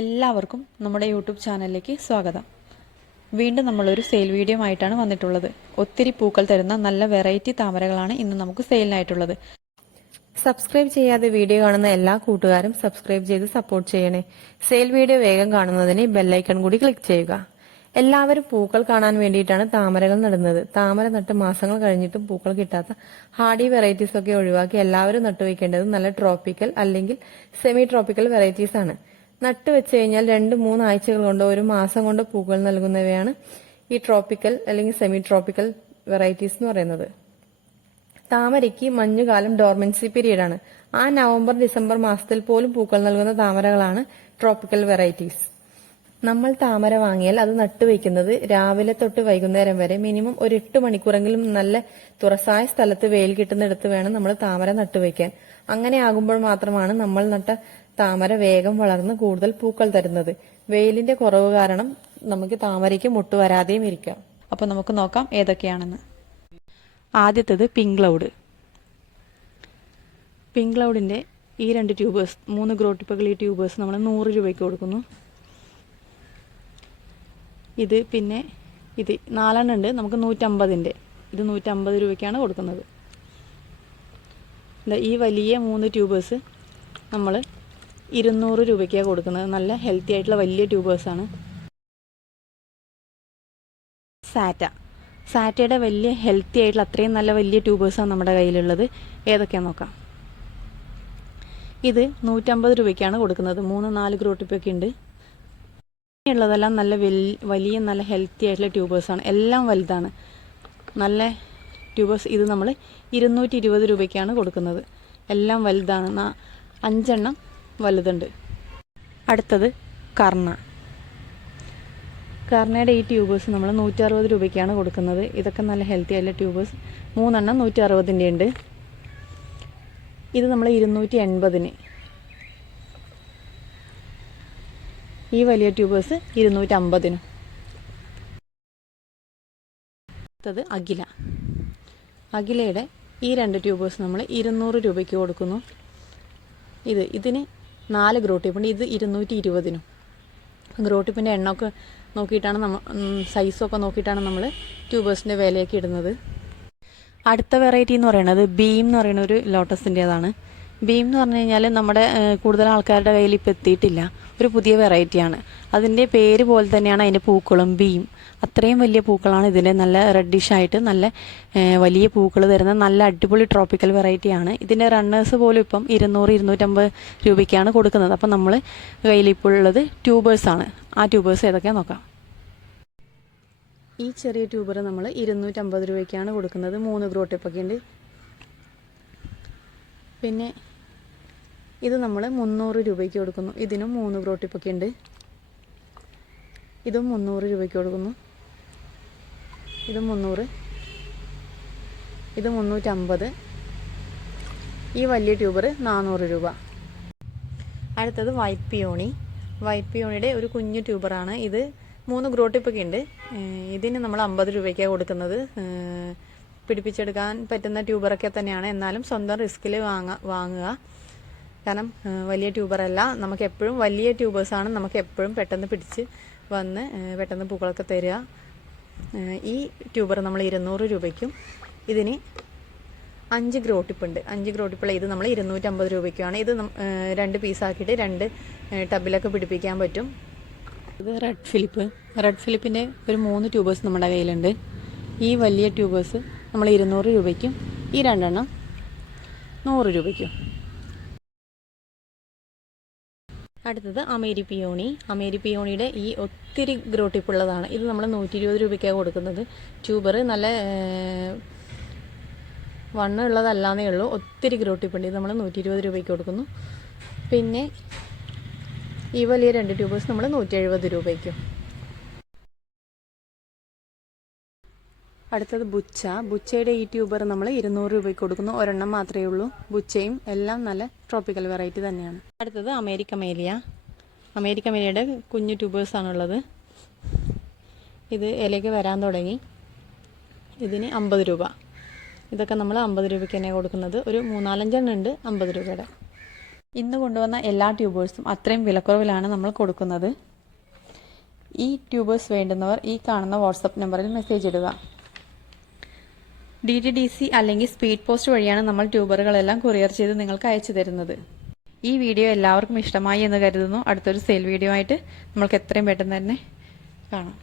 എല്ലാവർക്കും നമ്മുടെ യൂട്യൂബ് ചാനലിലേക്ക് സ്വാഗതം. വീണ്ടും നമ്മളൊരു സെയിൽ വീഡിയോ ആയിട്ടാണ് വന്നിട്ടുള്ളത്. ഒത്തിരി പൂക്കൾ തരുന്ന നല്ല വെറൈറ്റി താമരകളാണ് ഇന്ന് നമുക്ക് സെയിലിനായിട്ടുള്ളത്. സബ്സ്ക്രൈബ് ചെയ്യാതെ വീഡിയോ കാണുന്ന എല്ലാ കൂട്ടുകാരും സബ്സ്ക്രൈബ് ചെയ്ത് സപ്പോർട്ട് ചെയ്യണേ. സെയിൽ വീഡിയോ വേഗം കാണുന്നതിന് ബെല്ലൈക്കൺ കൂടി ക്ലിക്ക് ചെയ്യുക. എല്ലാവരും പൂക്കൾ കാണാൻ വേണ്ടിയിട്ടാണ് താമരകൾ നടുന്നത്. താമര നട്ട് മാസങ്ങൾ കഴിഞ്ഞിട്ടും പൂക്കൾ കിട്ടാത്ത ഹാർഡി വെറൈറ്റീസ് ഒക്കെ ഒഴിവാക്കി എല്ലാവരും നട്ടുവെക്കേണ്ടത് നല്ല ട്രോപ്പിക്കൽ അല്ലെങ്കിൽ സെമി ട്രോപ്പിക്കൽ വെറൈറ്റീസ് ആണ്. നട്ടുവെച്ച് കഴിഞ്ഞാൽ 2-3 ആഴ്ചകൾ കൊണ്ടോ ഒരു മാസം കൊണ്ടോ പൂക്കൾ നൽകുന്നവയാണ് ഈ ട്രോപ്പിക്കൽ അല്ലെങ്കിൽ സെമി ട്രോപ്പിക്കൽ വെറൈറ്റീസ് എന്ന് പറയുന്നത്. താമരയ്ക്ക് മഞ്ഞുകാലം ഡോർമൻസി പീരീഡ് ആണ്. ആ നവംബർ-ഡിസംബർ മാസത്തിൽ പോലും പൂക്കൾ നൽകുന്ന താമരകളാണ് ട്രോപ്പിക്കൽ വെറൈറ്റീസ്. നമ്മൾ താമര വാങ്ങിയാൽ അത് നട്ടുവെക്കുന്നത് രാവിലെ തൊട്ട് വൈകുന്നേരം വരെ മിനിമം ഒരു 8 മണിക്കൂറെങ്കിലും നല്ല തുറസായ സ്ഥലത്ത് വെയിൽ കിട്ടുന്നിടത്ത് വേണം നമ്മൾ താമര നട്ടുവെക്കാൻ. അങ്ങനെ ആകുമ്പോൾ മാത്രമാണ് നമ്മൾ നട്ട താമര വേഗം വളർന്ന് കൂടുതൽ പൂക്കൾ തരുന്നത്. വെയിലിന്റെ കുറവ് കാരണം നമുക്ക് താമരയ്ക്ക് മുട്ട് വരാതെയും ഇരിക്കാം. അപ്പൊ നമുക്ക് നോക്കാം ഏതൊക്കെയാണെന്ന്. ആദ്യത്തേത് പിങ്ക് ക്ലൗഡ്. പിങ്ക് ക്ലൗഡിന്റെ ഈ 2 ട്യൂബേഴ്സ് 3 ഗ്രോ ടിപ്പുകൾ ഈ ട്യൂബേഴ്സ് നമ്മൾ 100 രൂപയ്ക്ക് കൊടുക്കുന്നു. ഇത് പിന്നെ ഇത് 4 ഉണ്ട്, നമുക്ക് 150ന്റെ. ഇത് 150 രൂപയ്ക്കാണ് കൊടുക്കുന്നത്. ഈ വലിയ 3 ട്യൂബേഴ്സ് നമ്മൾ 200 രൂപയ്ക്കാണ് കൊടുക്കുന്നത്. നല്ല ഹെൽത്തി ആയിട്ടുള്ള വലിയ ട്യൂബേഴ്സാണ്. സാറ്റയുടെ വലിയ ഹെൽത്തി ആയിട്ടുള്ള അത്രയും നല്ല വലിയ ട്യൂബേഴ്സാണ് നമ്മുടെ കയ്യിലുള്ളത്. ഏതൊക്കെയാണെന്ന് നോക്കാം. ഇത് 150 രൂപയ്ക്കാണ് കൊടുക്കുന്നത്. 3-4 ഗ്രോ ടിപ്പൊക്കെ ഉണ്ട്. ഉള്ളതെല്ലാം നല്ല വലിയ നല്ല ഹെൽത്തി ആയിട്ടുള്ള ട്യൂബേഴ്സാണ്. എല്ലാം വലുതാണ്, നല്ല ട്യൂബേഴ്സ്. ഇത് നമ്മൾ 220 രൂപയ്ക്കാണ് കൊടുക്കുന്നത്. എല്ലാം വലുതാണ്, 5 എണ്ണം വലുതുണ്ട്. അടുത്തത് കർണയുടെ ഈ ട്യൂബേഴ്സ് നമ്മൾ 160 രൂപയ്ക്കാണ് കൊടുക്കുന്നത്. ഇതൊക്കെ നല്ല ഹെൽത്തി ആയിട്ടുള്ള ട്യൂബേഴ്സ്. 3 എണ്ണം 160ൻ്റെ ഉണ്ട്. ഇത് നമ്മൾ 280-ന്. ഈ വലിയ ട്യൂബേഴ്സ് 250-നും. അടുത്തത് അഖിലയുടെ ഈ 2 ട്യൂബേഴ്സ് നമ്മൾ 200 രൂപയ്ക്ക് കൊടുക്കുന്നു. ഇതിന് 4 ഗ്രോ ടിപ്പുണ്ട്. ഇത് 220-നും. ഗ്രോ ടിപ്പിൻ്റെ എണ്ണമൊക്കെ നോക്കിയിട്ടാണ് സൈസൊക്കെ നോക്കിയിട്ടാണ് നമ്മൾ ട്യൂബേഴ്സിൻ്റെ വിലയൊക്കെ ഇടുന്നത്. അടുത്ത വെറൈറ്റി എന്ന് പറയുന്നത് ബീം എന്ന് പറയുന്ന ഒരു ലോട്ടസിൻ്റേതാണ്. ബീം എന്ന് പറഞ്ഞു കഴിഞ്ഞാൽ നമ്മുടെ കൂടുതൽ ആൾക്കാരുടെ കയ്യിൽ ഇപ്പോൾ എത്തിയിട്ടില്ല. ഒരു പുതിയ വെറൈറ്റിയാണ്. അതിൻ്റെ പേര് പോലെ തന്നെയാണ് അതിൻ്റെ പൂക്കളും. ബീം അത്രയും വലിയ പൂക്കളാണ് ഇതിൽ. നല്ല റെഡിഷ് ആയിട്ട് നല്ല വലിയ പൂക്കൾ തരുന്ന നല്ല അടിപൊളി ട്രോപ്പിക്കൽ വെറൈറ്റിയാണ്. ഇതിൻ്റെ റണ്ണേഴ്സ് പോലും ഇപ്പം 200-250 രൂപയ്ക്കാണ് കൊടുക്കുന്നത്. അപ്പം നമ്മൾ കയ്യിൽ ഇപ്പോൾ ഉള്ളത് ട്യൂബേഴ്സാണ്. ആ ട്യൂബേഴ്സ് ഏതൊക്കെയാണെന്ന് നോക്കാം. ഈ ചെറിയ ട്യൂബർ നമ്മൾ 250 രൂപയ്ക്കാണ് കൊടുക്കുന്നത്. 3 ഗ്രോ ടിപ്പൊക്കെ ഉണ്ട്. പിന്നെ ഇത് നമ്മൾ 300 രൂപയ്ക്ക് കൊടുക്കുന്നു. ഇതിനും 3 ഗ്രോ ടിപ്പൊക്കെ ഉണ്ട്. ഇതും 300 രൂപയ്ക്ക് കൊടുക്കുന്നു. ഇത് 300, ഇത് 350. ഈ വലിയ ട്യൂബർ 400 രൂപ. അടുത്തത് വൈറ്റ് പിയോണിയുടെ ഒരു കുഞ്ഞു ട്യൂബറാണ്. ഇത് 3 ഗ്രോ ടിപ്പൊക്കെ ഉണ്ട്. ഇതിന് നമ്മൾ 50 രൂപയ്ക്കാണ് കൊടുക്കുന്നത്. പിടിപ്പിച്ചെടുക്കാൻ പറ്റുന്ന ട്യൂബറൊക്കെ തന്നെയാണ്. എന്നാലും സ്വന്തം റിസ്കിൽ വാങ്ങുക. കാരണം വലിയ ട്യൂബറല്ല. നമുക്ക് എപ്പോഴും വലിയ ട്യൂബേഴ്സാണ് നമുക്ക് എപ്പോഴും പെട്ടെന്ന് പിടിച്ച് വന്ന് പെട്ടെന്ന് പൂക്കളൊക്കെ തരിക. ഈ ട്യൂബർ നമ്മൾ 200 രൂപയ്ക്കും. ഇതിന് 5 ഗ്രോ ടിപ്പുണ്ട്. 5 ഗ്രോ ടിപ്പുള്ള ഇത് നമ്മൾ 250 രൂപയ്ക്കുമാണ്. ഇത് 2 പീസാക്കിയിട്ട് 2 ടബിലൊക്കെ പിടിപ്പിക്കാൻ പറ്റും. ഇത് റെഡ് ഫിലിപ്പിൻ്റെ ഒരു 3 ട്യൂബേഴ്സ് നമ്മുടെ കയ്യിലുണ്ട്. ഈ വലിയ ട്യൂബേഴ്സ് നമ്മൾ 200 രൂപയ്ക്കും. ഈ 2 എണ്ണം 100 രൂപയ്ക്കും. അടുത്തത് അമേരി പിയോണിയുടെ ഈ ഒത്തിരി ഗ്രോ ടിപ്പുള്ളതാണ്. ഇത് നമ്മൾ 120 രൂപയ്ക്കാണ് കൊടുക്കുന്നത്. ട്യൂബർ നല്ല വണ്ണമുള്ളതല്ലാന്നേ ഉള്ളൂ. ഒത്തിരി ഗ്രോ ടിപ്പുണ്ട്. ഇത് നമ്മൾ 120 രൂപയ്ക്ക് കൊടുക്കുന്നു. പിന്നെ ഈ വലിയ 2 ട്യൂബേഴ്സ് നമ്മൾ 170 രൂപയ്ക്കും. അടുത്തത് ബുച്ചയുടെ ഈ ട്യൂബർ നമ്മൾ 200 രൂപയ്ക്ക് കൊടുക്കുന്നു. ഒരെണ്ണം മാത്രമേ ഉള്ളൂ. ബുച്ചയും എല്ലാം നല്ല ട്രോപ്പിക്കൽ വെറൈറ്റി തന്നെയാണ്. അടുത്തത് അമേരിക്കമേലിയയുടെ കുഞ്ഞു ട്യൂബേഴ്സാണുള്ളത്. ഇത് ഇലയ്ക്ക് വരാൻ തുടങ്ങി. ഇതിന് 50 രൂപ. ഇതൊക്കെ നമ്മൾ 50 രൂപയ്ക്ക് തന്നെയാണ് കൊടുക്കുന്നത്. ഒരു 3-4 എണ്ണം ഉണ്ട് 50 രൂപയുടെ. ഇന്ന് കൊണ്ടുവന്ന എല്ലാ ട്യൂബേഴ്സും അത്രയും വിലക്കുറവിലാണ് നമ്മൾ കൊടുക്കുന്നത്. ഈ ട്യൂബേഴ്സ് വേണ്ടുന്നവർ ഈ കാണുന്ന വാട്സപ്പ് നമ്പറിൽ മെസ്സേജ് ഇടുക. DTDC അല്ലെങ്കിൽ സ്പീഡ് പോസ്റ്റ് വഴിയാണ് നമ്മൾ ട്യൂബറുകളെല്ലാം കൊറിയർ ചെയ്ത് നിങ്ങൾക്ക് അയച്ചു തരുന്നത്. ഈ വീഡിയോ എല്ലാവർക്കും ഇഷ്ടമായി എന്ന് കരുതുന്നു. അടുത്തൊരു സെയിൽ വീഡിയോ ആയിട്ട് നമ്മൾക്ക് എത്രയും പെട്ടെന്ന് തന്നെ കാണാം.